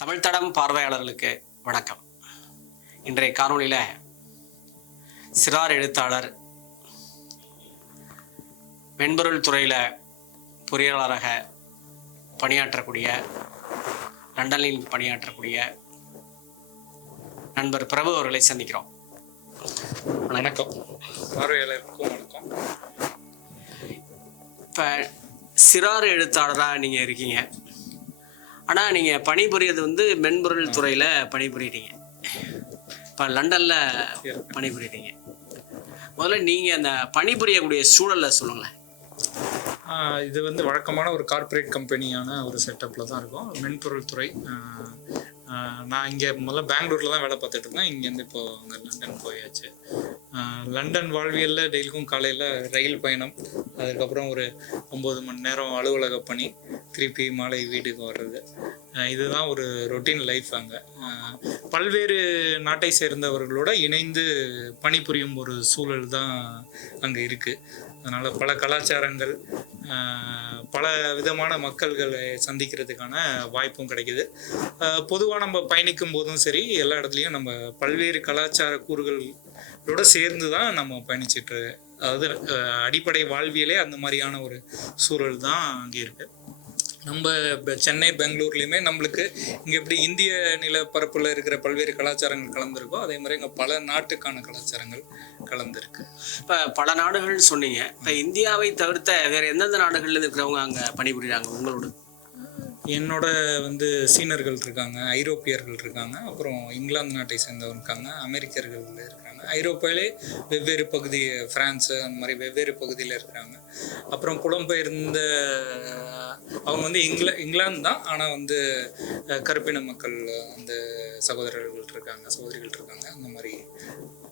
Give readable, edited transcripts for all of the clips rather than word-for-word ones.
தமிழ் தடம் பார்வையாளர்களுக்கு வணக்கம். இன்றைய காணொளியில் சிறார் எழுத்தாளர், மென்பொருள் துறையில் பொறியாளராக பணியாற்றக்கூடிய, லண்டனில் பணியாற்றக்கூடிய நண்பர் பிரபு அவர்களை சந்திக்கிறோம். வணக்கம். பார்வையாளருக்கும் வணக்கம். இப்போ சிறார் எழுத்தாளராக நீங்கள் இருக்கீங்க. ஆனால் நீங்கள் பணிபுரியது மென்பொருள் துறையில் பணிபுரியிட்டீங்க. இப்போ லண்டனில் பணிபுரியிட்டீங்க. முதல்ல நீங்கள் அந்த பணிபுரியக்கூடிய சூழலை சொல்லுங்களேன். இது வழக்கமான ஒரு கார்ப்பரேட் கம்பெனியான ஒரு செட்டப்பில் தான் இருக்கும். மென்பொருள் துறை. நான் இங்கே முதல்ல பெங்களூரில் தான் வேலை பார்த்துட்டு இருந்தேன். இங்கேருந்து இப்போது அங்கே லண்டன் போயாச்சு. லண்டன் வாழ்வியலில் டெய்லிக்கும் காலையில் ரயில் பயணம், அதுக்கப்புறம் ஒரு 9 மணி நேரம் அலுவலக பணி, திருப்பி மாலை வீட்டுக்கு வர்றது. இதுதான் ஒரு ரொட்டீன் லைஃப். அங்கே பல்வேறு நாட்டை சேர்ந்தவர்களோட இணைந்து பணிபுரியும் ஒரு சூழல் தான் அங்கே இருக்குது. அதனால் பல கலாச்சாரங்கள், பல விதமான மக்கள்களை சந்திக்கிறதுக்கான வாய்ப்பும் கிடைக்குது. பொதுவாக நம்ம பயணிக்கும் போதும் சரி, எல்லா இடத்துலையும் நம்ம பல்வேறு கலாச்சார கூறுகளோட சேர்ந்து தான் நம்ம பயணிச்சிட்டு, அதாவது அடிப்படை வாழ்வியலே அந்த மாதிரியான ஒரு சூழல் தான் அங்கே இருக்குது. நம்ம சென்னை, பெங்களூர்லேயுமே நம்மளுக்கு இங்கே எப்படி இந்திய நிலப்பரப்பில் இருக்கிற பல்வேறு கலாச்சாரங்கள் கலந்துருக்கோ, அதே மாதிரி இங்கே பல நாட்டுக்கான கலாச்சாரங்கள் கலந்துருக்கு. இப்போ பல நாடுகள்னு சொன்னீங்க. இப்போ இந்தியாவை தவிர்த்த வேறு எந்தெந்த நாடுகளில் இருக்கிறவங்க அங்கே பணிபுரிகிறாங்க உங்களோட? என்னோட சீனர்கள் இருக்காங்க, ஐரோப்பியர்கள் இருக்காங்க, அப்புறம் இங்கிலாந்து நாட்டை சேர்ந்தவங்க இருக்காங்க, அமெரிக்கர்கள் இருக்காங்க. ஐரோப்பாவிலே வெவ்வேறு பகுதி, பிரான்ஸு, அந்த மாதிரி வெவ்வேறு பகுதியில் இருக்கிறாங்க. அப்புறம் புலம்பெயர்ந்த அவங்க இங்கிலாந்து தான், ஆனால் கருப்பின மக்கள் அந்த சகோதரர்கள் இருக்காங்க, சகோதரிகள் இருக்காங்க. அந்த மாதிரி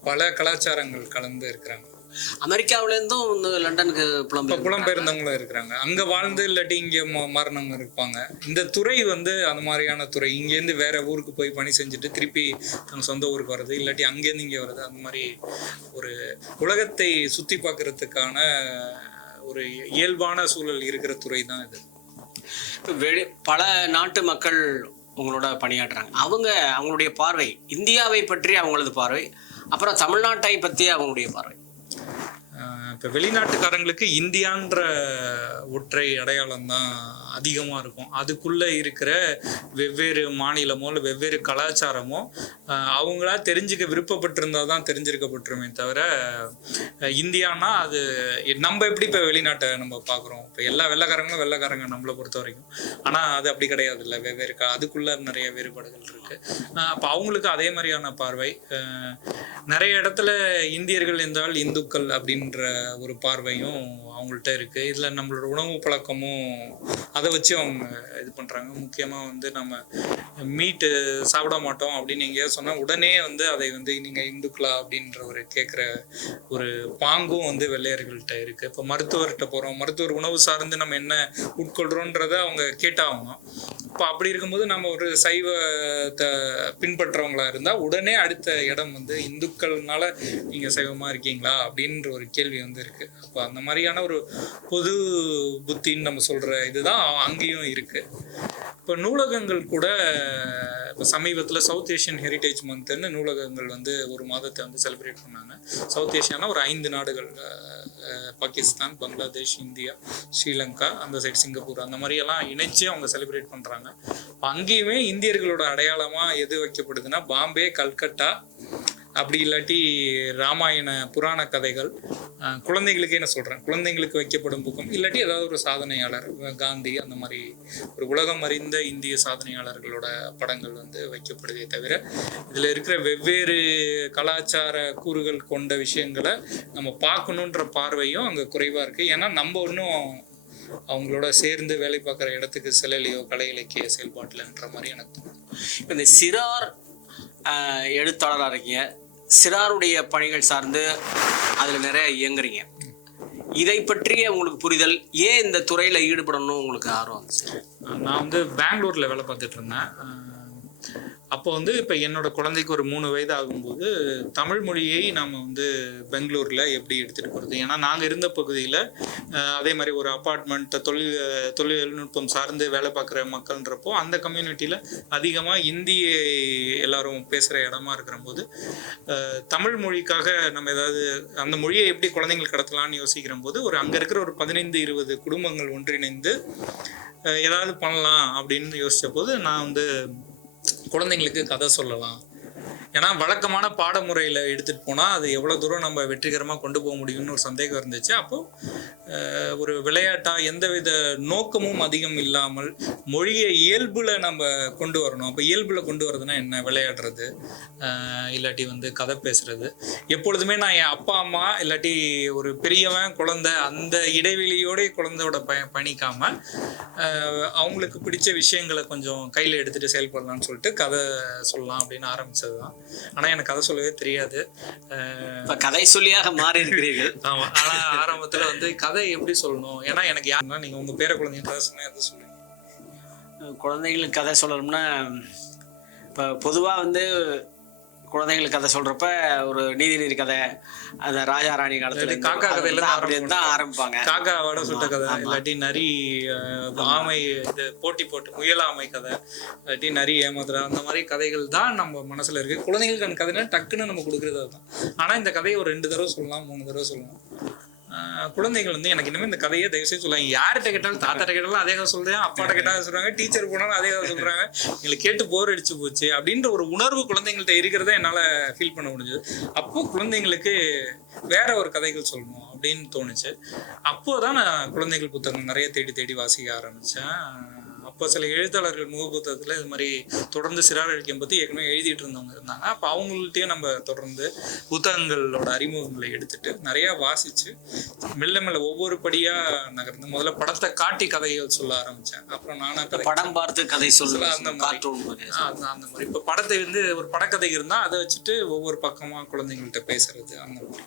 பல கலாச்சாரங்கள் கலந்து இருக்கிறாங்க. அமெரிக்காவிலேருந்தும் லண்டனுக்கு புலம்பெயர்ந்தவங்களும் இருக்கிறாங்க. அங்கே வாழ்ந்து இல்லாட்டி இங்கே மாறினவங்க இருப்பாங்க. இந்த துறை அந்த மாதிரியான துறை. இங்கேருந்து வேற ஊருக்கு போய் பணி செஞ்சுட்டு திருப்பி தங்க சொந்த ஊருக்கு வர்றது, இல்லாட்டி அங்கேருந்து இங்கே வர்றது, அந்த மாதிரி ஒரு உலகத்தை சுற்றி பார்க்கறதுக்கான ஒரு இயல்பான சூழல் இருக்கிற துறை தான் இது. இப்போ பல நாட்டு மக்கள் உங்களோட பணியாற்றுறாங்க. அவங்களுடைய பார்வை, இந்தியாவை பற்றி அவங்களது பார்வை, அப்புறம் தமிழ்நாட்டை பற்றி அவங்களுடைய பார்வை. இப்போ வெளிநாட்டுக்காரங்களுக்கு இந்தியான்ற ஒற்றை அடையாளம் தான் அதிகமாக இருக்கும். அதுக்குள்ளே இருக்கிற வெவ்வேறு மாநிலமோ இல்லை வெவ்வேறு கலாச்சாரமோ அவங்களா தெரிஞ்சுக்க விருப்பப்பட்டிருந்தால் தான் தெரிஞ்சிருக்கப்பட்டிருமே தவிர, இந்தியானா அது நம்ம எப்படி இப்போ வெளிநாட்டை நம்ம பார்க்குறோம். இப்போ எல்லா வெள்ளைக்காரங்க நம்மளை பொறுத்த வரைக்கும். ஆனால் அது அப்படி கிடையாது. இல்லை, வெவ்வேறு அதுக்குள்ளே நிறைய வேறுபாடுகள் இருக்குது. அப்போ அவங்களுக்கு அதே மாதிரியான பார்வை. நிறைய இடத்துல இந்தியர்கள் என்றால் இந்துக்கள் அப்படின்ற ஒரு பார்வையும் அவங்கள்ட்ட இருக்குது. இதில் நம்மளோட உணவு பழக்கமும் அதை வச்சு அவங்க இது பண்ணுறாங்க. முக்கியமாக நம்ம மீட்டு சாப்பிட மாட்டோம் அப்படின்னு எங்கேயாவது சொன்னால் உடனே அதை நீங்கள் இந்துக்களா அப்படின்ற ஒரு கேட்குற ஒரு பாங்கும் வெள்ளையர்கள்ட்ட இருக்குது. இப்போ மருத்துவர்கிட்ட போகிறோம், மருத்துவர் உணவு சார்ந்து நம்ம என்ன உட்கொள்கிறோன்றதை அவங்க கேட்டாகணும். இப்போ அப்படி இருக்கும்போது நம்ம ஒரு சைவத்தை பின்பற்றவங்களா இருந்தால் உடனே அடுத்த இடம் இந்துக்கள்னால நீங்கள் சைவமாக இருக்கீங்களா அப்படின்ற ஒரு கேள்வி இருக்குது. அப்போ அந்த மாதிரியான ஒரு பொது புத்தின்னு நம்ம சொல்கிற இதுதான் அங்கேயும் இருக்குது. இப்போ நூலகங்கள் கூட இப்போ சமீபத்தில் சவுத் ஏஷியன் ஹெரிட்டேஜ் மந்த்ன்னு நூலகங்கள் ஒரு மாதத்தை செலிப்ரேட் பண்ணாங்க. சவுத் ஏஷியானா ஒரு 5 நாடுகள், பாகிஸ்தான், பங்களாதேஷ், இந்தியா, ஸ்ரீலங்கா, அந்த சைடு சிங்கப்பூர், அந்த மாதிரியெல்லாம் இணைச்சு அவங்க செலிப்ரேட் பண்ணுறாங்க. அங்கேயுமே இந்தியர்களோட அடையாளமாக எது வைக்கப்படுதுன்னா பாம்பே, கல்கட்டா, அப்படி இல்லாட்டி ராமாயண புராண கதைகள், குழந்தைகளுக்கே நான் சொல்கிறேன், குழந்தைங்களுக்கு வைக்கப்படும் புக்கம், இல்லாட்டி ஏதாவது ஒரு சாதனையாளர், காந்தி, அந்த மாதிரி ஒரு உலகம் அறிந்த இந்திய சாதனையாளர்களோட படங்கள் வைக்கப்படுதே தவிர, இதில் இருக்கிற வெவ்வேறு கலாச்சார கூறுகள் கொண்ட விஷயங்களை நம்ம பார்க்கணுன்ற பார்வையும் அங்கே குறைவாக இருக்குது. ஏன்னா நம்ம ஒன்றும் அவங்களோட சேர்ந்து வேலை பார்க்குற இடத்துக்கு செல்லலையோ கலை இலக்கிய செயல்பாட்டில்ன்ற மாதிரி எனக்கு தோணும். இப்போ இந்த சிறார் எழுத்தாளராக இருக்கீங்க, சிறாருடைய பணிகள் சார்ந்து அதில் நிறைய இயங்குறீங்க. இதை பற்றிய உங்களுக்கு புரிதல், ஏன் இந்த துறையில் ஈடுபடணும் உங்களுக்கு ஆர்வம்? நான் பெங்களூரில் வேலை பார்த்துட்டு இருந்தேன். அப்போ வந்து இப்போ என்னோட குழந்தைக்கு ஒரு 3 வயது ஆகும்போது தமிழ் மொழியை நாம் வந்து பெங்களூரில் எப்படி எடுத்துகிட்டு போகிறது, ஏன்னா நாங்கள் இருந்த பகுதியில் அதே மாதிரி ஒரு அப்பார்ட்மெண்ட் தொழில்நுட்பம் சார்ந்து வேலை பார்க்குற மக்கள்ன்றப்போ அந்த கம்யூனிட்டியில் அதிகமாக இந்திய எல்லாரும் பேசுகிற இடமா இருக்கிற போது தமிழ் மொழிக்காக நம்ம ஏதாவது அந்த மொழியை எப்படி குழந்தைங்களுக்கு கடத்தலாம்னு யோசிக்கிற போது அங்கே இருக்கிற ஒரு 15-20 குடும்பங்கள் ஒன்றிணைந்து ஏதாவது பண்ணலாம் அப்படின்னு யோசித்த போது நான் வந்து குழந்தைங்களுக்கு கதை சொல்லலாம். ஏன்னா வழக்கமான பாடமுறையில் எடுத்துகிட்டு போனால் அது எவ்வளோ தூரம் நம்ம வெற்றிகரமாக கொண்டு போக முடியும்னு ஒரு சந்தேகம் இருந்துச்சு. அப்போது ஒரு விளையாட்டாக எந்தவித நோக்கமும் அதிகம் இல்லாமல் மொழியை இயல்பில் நம்ம கொண்டு வரணும். அப்போ இயல்பில் கொண்டு வரதுன்னா என்ன, விளையாடுறது இல்லாட்டி வந்து கதை பேசுறது. எப்பொழுதுமே நான் என் அப்பா அம்மா இல்லாட்டி ஒரு பெரியவன் குழந்தை அந்த இடைவெளியோட குழந்தையோட பயணிக்காமல் அவங்களுக்கு பிடிச்ச விஷயங்களை கொஞ்சம் கையில் எடுத்துகிட்டு செயல்படலாம்னு சொல்லிட்டு கதை சொல்லலாம் அப்படின்னு ஆரம்பித்தது தான். ஆனா எனக்கு கதை சொல்லவே தெரியாது. கதை சொல்லியாக மாறி இருக்கிறீர்கள். ஆமா, ஆனா ஆரம்பத்துல வந்து கதை எப்படி சொல்லணும், ஏன்னா எனக்கு யாருன்னா நீங்க உங்க பேர குழந்தைங்க கதை சொன்னா எதை சொல்லுவீங்க? குழந்தைங்களுக்கு கதை சொல்லணும்னா இப்போ பொதுவாக வந்து குழந்தைங்களுக்கு கதை சொல்றப்ப ஒரு நீதி கதை, அந்த ராஜா ராணி காலத்துல காக்கா கதையில தான் ஆரம்பிப்பாங்க. காக்காவோட சுட்ட கதை, இல்லாட்டி நரி ஆமை இது போட்டி போட்டு முயல் ஆமை கதை, இல்லாட்டி நரி ஏமாத்துற, அந்த மாதிரி கதைகள் தான் நம்ம மனசுல இருக்கு. குழந்தைங்களுக்கு அந்த கதைனா டக்குன்னு நம்ம கொடுக்குறது அதுதான். ஆனா இந்த கதையை ஒரு 2 தடவை சொல்லலாம், 3 தடவை சொல்லலாம். குழந்தைகள் வந்து எனக்கு இனிமேல் இந்த கதையை தயவுசெய்து சொல்லுவாங்க. யார்கிட்ட கேட்டாலும், தாத்தாட்ட கேட்டாலும் அதே கதை சொல்றேன், அப்பாட்ட கேட்டாலும் சொல்றாங்க, டீச்சர் போனாலும் அதே கதை சொல்றாங்க, எங்களுக்கு கேட்டு போர் அடிச்சு போச்சு அப்படின்ற ஒரு உணர்வு குழந்தைங்கள்ட்ட இருக்கிறத என்னால் ஃபீல் பண்ண முடிஞ்சது. அப்போ குழந்தைங்களுக்கு வேற ஒரு கதைகள் சொல்லணும் அப்படின்னு தோணுச்சு. அப்போதான் நான் குழந்தைகள் புத்தகம் நிறைய தேடி வாசிக்க ஆரம்பிச்சேன். அப்போ சில எழுத்தாளர்கள் முக புத்தகத்தில் இது மாதிரி தொடர்ந்து சிறார் இலக்கியம் பற்றி ஏற்கனவே எழுதிட்டு இருந்தவங்க இருந்தாங்க. அப்போ அவங்கள்ட்டையும் நம்ம தொடர்ந்து புத்தகங்களோட அறிமுகங்களை எடுத்துட்டு நிறையா வாசித்து மெல்ல ஒவ்வொரு படியாக நகர்ந்து முதல்ல படத்தை காட்டி கதைகள் சொல்ல ஆரம்பித்தேன். அப்புறம் நானாக கதை படம் பார்த்து கதை சொல்ல அந்த மாதிரி இப்போ படத்தை வந்து ஒரு படக்கதை இருந்தால் அதை வச்சுட்டு ஒவ்வொரு பக்கமாக குழந்தைங்கள்ட்ட பேசுறது அந்த மாதிரி.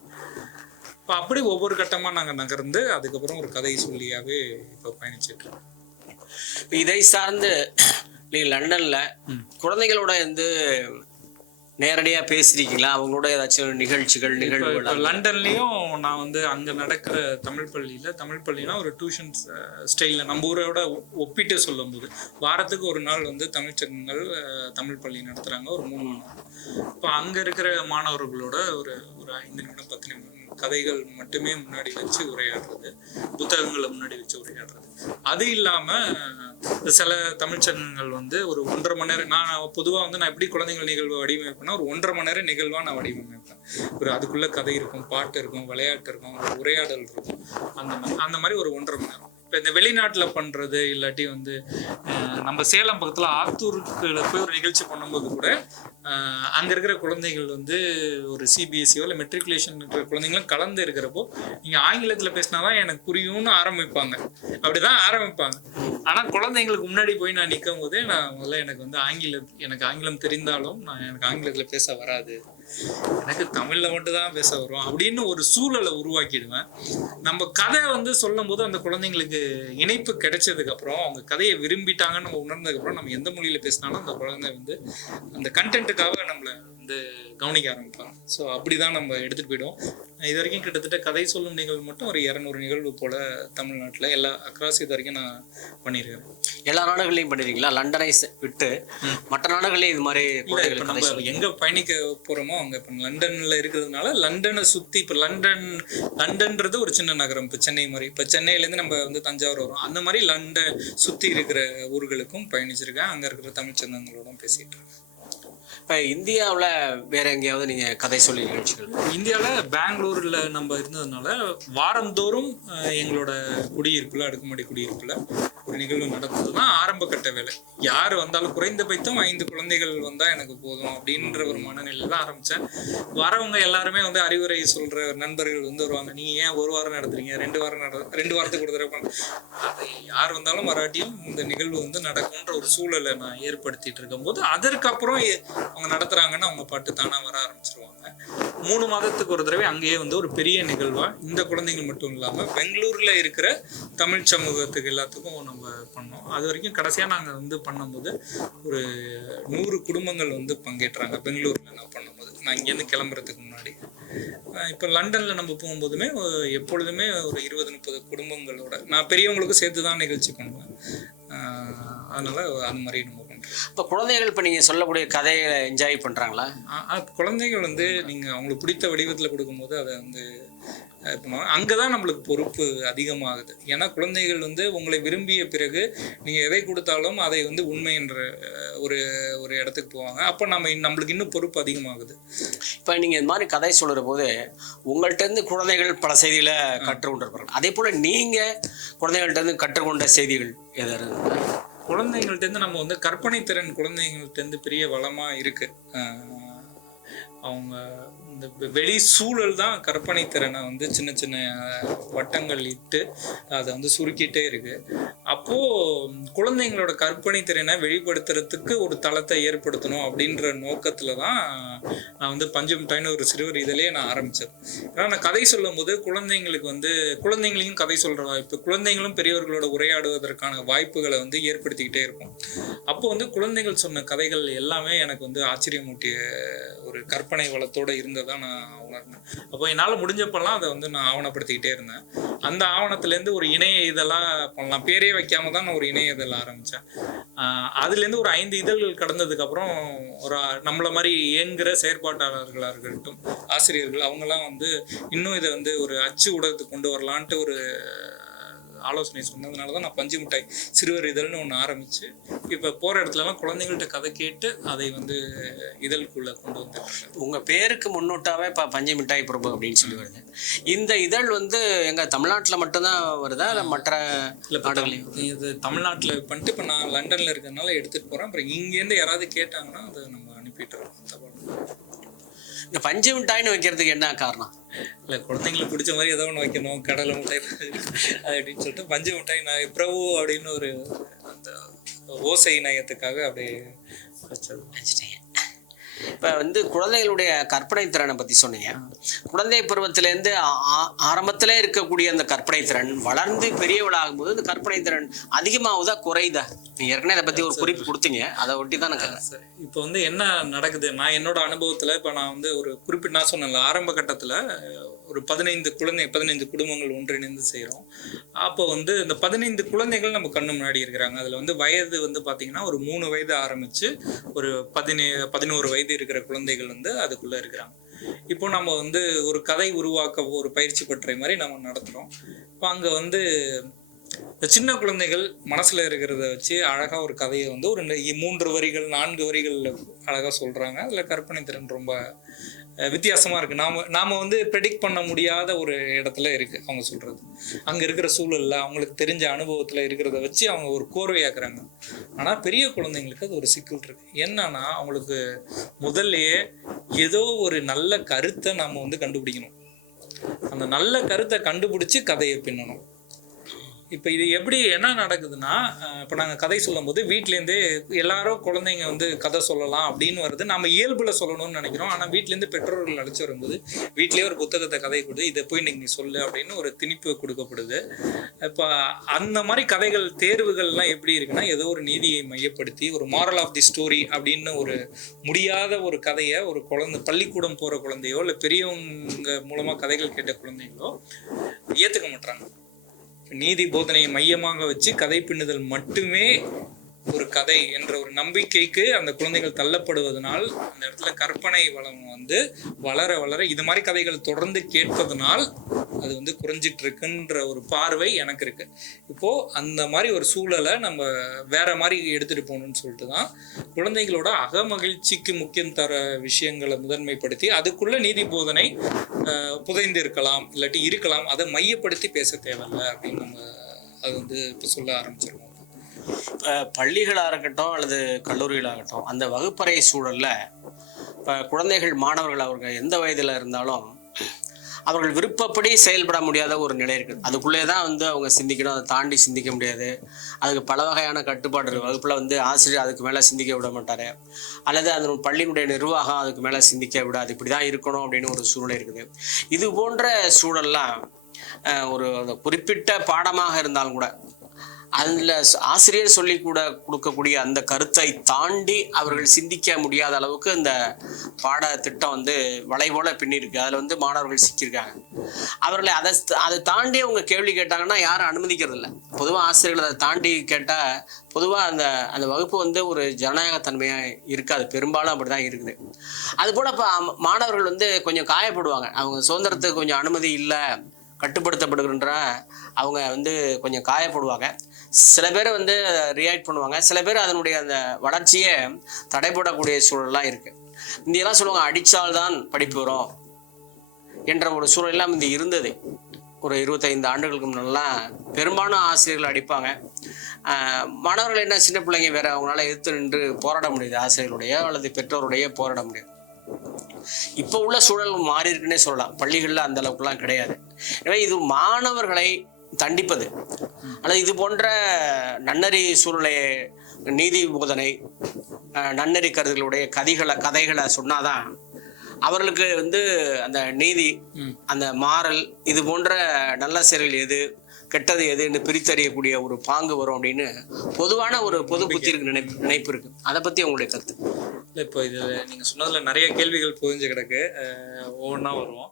இப்போ அப்படி ஒவ்வொரு கட்டமாக நாங்கள் நகர்ந்து அதுக்கப்புறம் ஒரு கதை சொல்லியாகவே இப்போ பயணிச்சுட்டு இருக்கோம். இதை சார்ந்து நீங்க லண்டன்ல குழந்தைகளோட வந்து நேரடியா பேசிருக்கீங்களா? அவங்களோட ஏதாச்சும் நிகழ்வுகள்? லண்டன்லயும் நான் வந்து அங்க நடக்கிற தமிழ் பள்ளினா ஒரு டியூஷன் ஸ்டைல்ல நம்ம ஊரோட ஒப்பிட்டு சொல்லும் போது வாரத்துக்கு ஒரு நாள் வந்து தமிழ் சங்கங்கள் தமிழ் பள்ளி நடத்துறாங்க, ஒரு 3 மணி நேரம். இப்போ அங்க இருக்கிற மாணவர்களோட ஒரு 5 நிமிடம் 10 நிமிடம் கதைகள் மட்டுமே முன்னாடி வச்சு உரையாடுறது, புத்தகங்களை முன்னாடி வச்சு உரையாடுறது. அது இல்லாம சில தமிழ்ச்சங்கங்கள் வந்து ஒரு 1.5 மணி நேரம், நான் பொதுவா வந்து நான் எப்படி குழந்தைகள் நிகழ்வு வடிவமைப்பேன்னா ஒரு 1.5 மணி நேரம் நிகழ்வா நான் வடிவமைப்பேன். ஒரு அதுக்குள்ள கதை இருக்கும், பாட்டு இருக்கும், விளையாட்டு இருக்கும், ஒரு உரையாடல் இருக்கும். அந்த மாதிரி ஒரு 1.5 மணி நேரம். இப்போ இந்த வெளிநாட்டில் பண்ணுறது இல்லாட்டி வந்து நம்ம சேலம் பக்கத்தில் ஆத்தூருக்கு போய் ஒரு நிகழ்ச்சி பண்ணும்போது கூட அங்கே இருக்கிற குழந்தைகள் வந்து ஒரு சிபிஎஸ்சியோ இல்லை மெட்ரிகுலேஷன் இருக்கிற குழந்தைங்களும் கலந்து இருக்கிறப்போ நீங்கள் ஆங்கிலத்தில் பேசினாதான் எனக்கு புரியும்னு ஆரம்பிப்பாங்க. அப்படிதான் ஆரம்பிப்பாங்க. ஆனால் குழந்தைங்களுக்கு முன்னாடி போய் நான் நிற்கும் போதே நான் முதல்ல எனக்கு வந்து எனக்கு ஆங்கிலம் தெரிந்தாலும் எனக்கு ஆங்கிலத்தில் பேச வராது, எனக்கு தமிழ்ல மட்டும் தான் பேச வரும் அப்படின்னு ஒரு சூழலை உருவாக்கிடுவேன். நம்ம கதை வந்து சொல்லும் போது அந்த குழந்தைங்களுக்கு இணைப்பு கிடைச்சதுக்கு அப்புறம், அவங்க கதையை விரும்பிட்டாங்கன்னு நம்ம உணர்ந்ததுக்கு அப்புறம் நம்ம எந்த மொழியில பேசினாலும் அந்த குழந்தை வந்து அந்த கண்டென்ட்டுக்காக நம்மளை வந்து கவனிக்க ஆரம்பிப்பாங்க. ஸோ அப்படிதான் நம்ம எடுத்துட்டு போயிடுவோம். இது வரைக்கும் கிட்டத்தட்ட கதை சொல்லும் நிகழ்வு மட்டும் ஒரு 200 நிகழ்வு போல தமிழ்நாட்டில் எல்லா அக்ராஸ் இது வரைக்கும் நான் பண்ணியிருக்கேன். எல்லா நாடுகளையும் பண்ணிருக்கீங்களா? லண்டனை விட்டு மற்ற நாடுகளையும் இது மாதிரி நம்ம எங்க பயணிக்க போறோமோ அவங்க இப்போ லண்டன்ல இருக்கிறதுனால லண்டனை சுத்தி, இப்போ லண்டன்றது ஒரு சின்ன நகரம். இப்போ சென்னை மாதிரி, இப்போ சென்னையிலேருந்து நம்ம வந்து தஞ்சாவூர் வரும், அந்த மாதிரி லண்டன் சுத்தி இருக்கிற ஊர்களுக்கும் பயணிச்சிருக்கேன். அங்க இருக்கிற தமிழ் சொந்தங்களோட பேசிட்டு இருக்கேன். இப்போ இந்தியாவில் வேற எங்கேயாவது நீங்கள் கதை சொல்லி நிகழ்ச்சிகள்? இந்தியாவில் பெங்களூரில் நம்ம இருந்ததுனால வாரந்தோறும் எங்களோட குடியிருப்பில், அடுக்குமாடி குடியிருப்பில் ஒரு நிகழ்வு நடந்தது தான் ஆரம்ப கட்ட வேலை. யார் வந்தாலும் குறைந்தபட்சம் 5 குழந்தைகள் வந்தால் எனக்கு போதும் அப்படின்ற ஒரு மனநிலையில் தான் ஆரம்பித்தேன். வரவங்க எல்லாருமே வந்து அறிவுரை சொல்கிற நண்பர்கள் வந்து வருவாங்க. நீங்கள் ஏன் 1 வாரம் நடத்துறீங்க, 2 வாரத்துக்கு ஒரு தடவை அதை யார் வந்தாலும் வராட்டியும் இந்த நிகழ்வு வந்து நடக்கும்ன்ற ஒரு சூழலை நான் ஏற்படுத்திட்டு இருக்கும்போது அதற்கப்புறம் அவங்க நடத்துறாங்கன்னா அவங்க பாட்டு தானா வர ஆரம்பிச்சிருவாங்க. 3 மாதத்துக்கு ஒரு தடவை அங்கேயே வந்து ஒரு பெரிய நிகழ்வா இந்த குழந்தைகள் மட்டும் இல்லாம பெங்களூர்ல இருக்கிற தமிழ் சமூகத்துக்கு எல்லாத்துக்கும் நம்ம நம்ம பண்ணோம். அது வரைக்கும் கடைசியாக நாங்கள் வந்து பண்ணும்போது ஒரு 100 குடும்பங்கள் வந்து பங்கேற்றாங்க பெங்களூரில் நான் பண்ணும்போது, நான் இங்கேருந்து கிளம்புறதுக்கு முன்னாடி. இப்போ லண்டனில் நம்ம போகும்போதுமே எப்பொழுதுமே ஒரு 20-30 குடும்பங்களோட, நான் பெரியவங்களுக்கும் சேர்த்து தான் நிகழ்ச்சி பண்ணுவேன். அதனால அந்த மாதிரி நம்ம பண்ணுறோம். இப்போ குழந்தைகள் இப்போ நீங்கள் சொல்லக்கூடிய கதையை என்ஜாய் பண்ணுறாங்களா? குழந்தைகள் வந்து நீங்கள் அவங்களுக்கு பிடித்த வடிவத்தில் கொடுக்கும்போது அதை வந்து பண்ணுவாங்க. அங்கே தான் நம்மளுக்கு பொறுப்பு அதிகமாகுது. ஏன்னா குழந்தைகள் வந்து உங்களை விரும்பிய பிறகு நீங்கள் எதை கொடுத்தாலும் அதை வந்து உண்மை என்ற ஒரு ஒரு இடத்துக்கு போவாங்க. அப்போ நம்மளுக்கு இன்னும் பொறுப்பு அதிகமாகுது. இப்போ நீங்கள் இந்த மாதிரி கதை சொல்கிற போது உங்கள்கிட்டருந்து குழந்தைகள் பல செய்திகளை கற்றுக்கொண்டிருப்பாங்க. அதே போல் நீங்கள் குழந்தைகள்கிட்டருந்து கற்றுக்கொண்ட செய்திகள் எதாவது? குழந்தைங்கள்ட்டேருந்து நம்ம வந்து கற்பனை திறன் குழந்தைங்கள்ட்டேருந்து பெரிய வளமாக இருக்குது. அவங்க இந்த வெளி சூழல் தான் கற்பனை திறனை வந்து சின்ன சின்ன வட்டங்கள் இட்டு அதை வந்து சுருக்கிட்டே இருக்கு. அப்போது குழந்தைங்களோட கற்பனை திறனை வெளிப்படுத்துறதுக்கு ஒரு தளத்தை ஏற்படுத்தணும் அப்படின்ற நோக்கத்தில் தான் நான் வந்து பஞ்சு மிட்டாய்னு ஒரு சிறுவர் இதிலே நான் ஆரம்பித்தேன். ஏன்னா நான் கதை சொல்லும் போது குழந்தைங்களுக்கு வந்து குழந்தைங்களையும் கதை சொல்கிற வாய்ப்பு, குழந்தைங்களும் பெரியவர்களோட உரையாடுவதற்கான வாய்ப்புகளை வந்து ஏற்படுத்திக்கிட்டே இருக்கும். அப்போ வந்து குழந்தைகள் சொன்ன கதைகள் எல்லாமே எனக்கு வந்து ஆச்சரியமூட்டிய ஒரு கற்பனை வளத்தோடு இருந்ததான் நான் உணர்ந்தேன். அப்போ என்னால் முடிஞ்சப்பெல்லாம் அதை வந்து நான் ஆவணப்படுத்திக்கிட்டே இருந்தேன். அந்த ஆவணத்துலேருந்து ஒரு இணைய இதெல்லாம் பண்ணலாம், பேரே வைக்காம தான் நான் ஒரு இணைய இதழ் ஆரம்பித்தேன். அதுலேருந்து ஒரு 5 இதழ்கள் கடந்ததுக்கப்புறம் ஒரு நம்மளை மாதிரி இயங்குகிற செயற்பாட்டாளர்களாக இருக்கட்டும், ஆசிரியர்கள், அவங்கெல்லாம் வந்து இன்னும் இதை வந்து ஒரு அச்சு ஊடகத்துக்கு கொண்டு வரலான்ட்டு ஒரு ஆலோசனை சொன்னதுனால தான் நான் பஞ்சு மிட்டாய் சிறுவர் இதழ்னு ஒன்று ஆரம்பித்து இப்போ போகிற இடத்துலலாம் குழந்தைங்கள்ட்ட கதை கேட்டு அதை வந்து இதழுக்குள்ளே கொண்டு வந்துருக்கேன். உங்கள் பேருக்கு முன்னோட்டாவே இப்போ பஞ்சு மிட்டாய் பிரபு அப்படின்னு சொல்லி வருது. இந்த இதழ் வந்து எங்கள் தமிழ்நாட்டில் மட்டும்தான் வருதா இல்லை மற்ற நாடுகளையும்? இது தமிழ்நாட்டில் பண்ணிட்டு இப்போ நான் லண்டனில் இருக்கிறதுனால எடுத்துகிட்டு போகிறேன். அப்புறம் இங்கேருந்து யாராவது கேட்டாங்கன்னா அதை நம்ம அனுப்பிட்டுறோம். இந்த பஞ்சு மிட்டாய்னு வைக்கிறதுக்கு என்ன காரணம்? இல்லை, குழந்தைங்களுக்கு பிடிச்ச மாதிரி ஏதோ ஒன்று வைக்கணும், கடலை மிட்டாய் அது அப்படின்னு சொல்லிட்டு பஞ்சு மிட்டாய் நான் பிரபு அப்படின்னு ஒரு அந்த ஓசை நயத்துக்காக அப்படியே வச்சுட்டேன். இப்போ வந்து குழந்தைகளுடைய கற்பனை திறனை பற்றி சொன்னீங்க. குழந்தை பருவத்திலேருந்து ஆரம்பத்திலே இருக்கக்கூடிய அந்த கற்பனை திறன் வளர்ந்து பெரியவளாகும்போது இந்த கற்பனை திறன் அதிகமாகுதா குறையுதா? நீங்கள் ஏற்கனவே அதை பற்றி ஒரு குறிப்பு கொடுத்தீங்க, அதை ஒட்டி தான் நான் கேட்குறேன். இப்போ வந்து என்ன நடக்குது, நான் என்னோட அனுபவத்தில் இப்போ நான் வந்து ஒரு குறிப்பிட்ட நான் சொன்னேன்ல ஆரம்ப கட்டத்தில் ஒரு 15 குடும்பங்கள் ஒன்றிணைந்து செய்கிறோம். அப்போ வந்து இந்த 15 குழந்தைகள் நம்ம கண்ணு முன்னாடி இருக்கிறாங்க. அதில் வந்து வயது வந்து பார்த்திங்கன்னா ஒரு 3 வயது ஆரம்பித்து ஒரு 11 வயது இருக்கிற குழந்தைகள் வந்து அதுக்குள்ளே இருக்கிறாங்க. இப்போ நம்ம வந்து ஒரு கதை உருவாக்க ஒரு பயிற்சி பற்றை மாதிரி நம்ம நடத்துகிறோம். இப்போ அங்கே வந்து இந்த சின்ன குழந்தைகள் மனசில் இருக்கிறத வச்சு அழகாக ஒரு கதையை வந்து ஒரு 3 வரிகள் 4 வரிகளில் அழகாக சொல்கிறாங்க. அதில் கற்பனை திறன் ரொம்ப வித்தியாசமாக இருக்குது. நாம் வந்து ப்ரெடிக்ட் பண்ண முடியாத ஒரு இடத்துல இருக்குது அவங்க சொல்கிறது. அங்கே இருக்கிற சூழலில் அவங்களுக்கு தெரிஞ்ச அனுபவத்தில் இருக்கிறத வச்சு அவங்க ஒரு கோர்வையாக்குறாங்க. ஆனால் பெரிய குழந்தைங்களுக்கு அது ஒரு சிக்கல் இருக்குது. என்னன்னா அவங்களுக்கு முதல்லையே ஏதோ ஒரு நல்ல கருத்தை நாம் வந்து கண்டுபிடிக்கணும். அந்த நல்ல கருத்தை கண்டுபிடிச்சி கதையை பின்னணும். இப்போ இது எப்படி என்ன நடக்குதுன்னா, இப்போ நாங்கள் கதை சொல்லும் போது வீட்டிலேருந்தே எல்லாரும் குழந்தைங்க வந்து கதை சொல்லலாம் அப்படின்னு வருது. நம்ம இயல்பில் சொல்லணும்னு நினைக்கிறோம். ஆனால் வீட்டிலேருந்து பெற்றோர்கள் அழைச்சி வரும்போது வீட்டிலேயே ஒரு புத்தகத்தை கதை கொடுத்து இதை போய் இன்னைக்கு நீ சொல்லு அப்படின்னு ஒரு திணிப்பு கொடுக்கப்படுது. இப்போ அந்த மாதிரி கதைகள் தேர்வுகள்லாம் எப்படி இருக்குன்னா, ஏதோ ஒரு நீதியை மையப்படுத்தி ஒரு மாரல் ஆஃப் தி ஸ்டோரி அப்படின்னு ஒரு முடியாத ஒரு கதையை ஒரு குழந்தை பள்ளிக்கூடம் போகிற குழந்தையோ இல்லை பெரியவங்க மூலமாக கதைகள் கேட்ட குழந்தைங்களோ ஏற்றுக்க மாட்டாங்க. நீதி போதனையை மையமாக வச்சு கதை பின்னுதல் மட்டுமே ஒரு கதை என்ற ஒரு நம்பிக்கைக்கு அந்த குழந்தைகள் தள்ளப்படுவதனால் அந்த இடத்துல கற்பனை வளம் வந்து வளர வளர இது மாதிரி கதைகள் தொடர்ந்து கேட்பதனால் அது வந்து குறைஞ்சிட்டு இருக்குன்ற ஒரு பார்வை எனக்கு இருக்கு. இப்போ அந்த மாதிரி ஒரு சூழலை நம்ம வேற மாதிரி எடுத்துட்டு போகணும்னு சொல்லிட்டு தான் குழந்தைகளோட அகமகிழ்ச்சிக்கு முக்கியம் தர விஷயங்களை முதன்மைப்படுத்தி அதுக்குள்ள நீதி போதனை புதைந்து இருக்கலாம் இல்லாட்டி இருக்கலாம், அதை மையப்படுத்தி பேச தேவையில்லை அப்படின்னு நம்ம அது வந்து இப்போ சொல்ல ஆரம்பிச்சிருக்கோம். பள்ளிகளாக இருக்கட்டும் அல்லது கல்லூரிகளாகட்டும், அந்த வகுப்பறை சூழலில் இப்போ குழந்தைகள் மாணவர்கள் அவர்கள் எந்த வயதில் இருந்தாலும் அவர்கள் விருப்பப்படி செயல்பட முடியாத ஒரு நிலை இருக்குது. அதுக்குள்ளே தான் வந்து அவங்க சிந்திக்கணும், அதை தாண்டி சிந்திக்க முடியாது. அதுக்கு பல வகையான கட்டுப்பாடு இருக்குது. வகுப்பில் வந்து ஆசிரியர் அதுக்கு மேலே சிந்திக்க விட மாட்டார், அல்லது அந்த பள்ளியினுடைய நிர்வாகம் அதுக்கு மேலே சிந்திக்க விடாது. இப்படி தான் இருக்கணும் அப்படின்னு ஒரு சூழ்நிலை இருக்குது. இது போன்ற சூழல்லாம் ஒரு குறிப்பிட்ட பாடமாக இருந்தாலும் கூட அதில் ஆசிரியர் சொல்லி கூட கொடுக்கக்கூடிய அந்த கருத்தை தாண்டி அவர்கள் சிந்திக்க முடியாத அளவுக்கு இந்த பாடத்திட்டம் வந்து வளைபோல பின்னிருக்கு. அதில் வந்து மாணவர்கள் சிக்கியிருக்காங்க. அவர்களை அதை தாண்டி அவங்க கேள்வி கேட்டாங்கன்னா யாரும் அனுமதிக்கிறது இல்லை. பொதுவாக ஆசிரியர்கள் அதை தாண்டி கேட்டால் பொதுவாக அந்த வகுப்பு வந்து ஒரு ஜனநாயகத்தன்மையாக இருக்காது. பெரும்பாலும் அப்படி தான் இருக்குது. அதுபோல் இப்போ மாணவர்கள் வந்து கொஞ்சம் காயப்படுவாங்க. அவங்க சுதந்திரத்துக்கு கொஞ்சம் அனுமதி இல்லை, கட்டுப்படுத்தப்படுகின்ற அவங்க வந்து கொஞ்சம் காயப்படுவாங்க. சில பேர் வந்து ரியாக்ட் பண்ணுவாங்க. சில பேர் அதனுடைய அந்த வளர்ச்சியை தடைபடக்கூடிய சூழல்லாம் இருக்கு. இந்தியெல்லாம் சொல்லுவாங்க, அடித்தால்தான் படிப்பு வரும் என்ற ஒரு சூழலாம் இந்த இருந்தது. ஒரு 25 ஆண்டுகளுக்கு முன்னெல்லாம் பெரும்பாலும் ஆசிரியர்கள் அடிப்பாங்க. மாணவர்கள் என்ன, சின்ன பிள்ளைங்க வேற, அவங்களால எதிர்த்து நின்று போராட முடியுது, ஆசிரியர்களுடைய அல்லது பெற்றோருடைய போராட முடியாது. இப்போ உள்ள சூழல் மாறி இருக்குன்னே சொல்லலாம். பள்ளிகளில் அந்த அளவுக்குலாம் கிடையாது. எனவே இது மாணவர்களை தண்டிப்பது அல்லது இது போன்ற நன்னறி சூழலை, நீதி போதனை, நன்னறி கருதுகளுடைய கதைகளை சொன்னாதான் அவர்களுக்கு வந்து அந்த நீதி, அந்த மாறல், இது போன்ற நல்ல செயல்கள் எது, கெட்டது எதுன்னு பிரித்தறியக்கூடிய ஒரு பாங்கு வரும் அப்படின்னு பொதுவான ஒரு பொது புத்திருக்கு நினைப்பு இருக்கு. அதை பத்தி உங்களுடைய கருத்து? இல்லை, இப்போ இதில் நீங்கள் சொன்னதில் நிறைய கேள்விகள் புரிஞ்சு கிடக்கு. ஒவ்வொன்றா வருவோம்.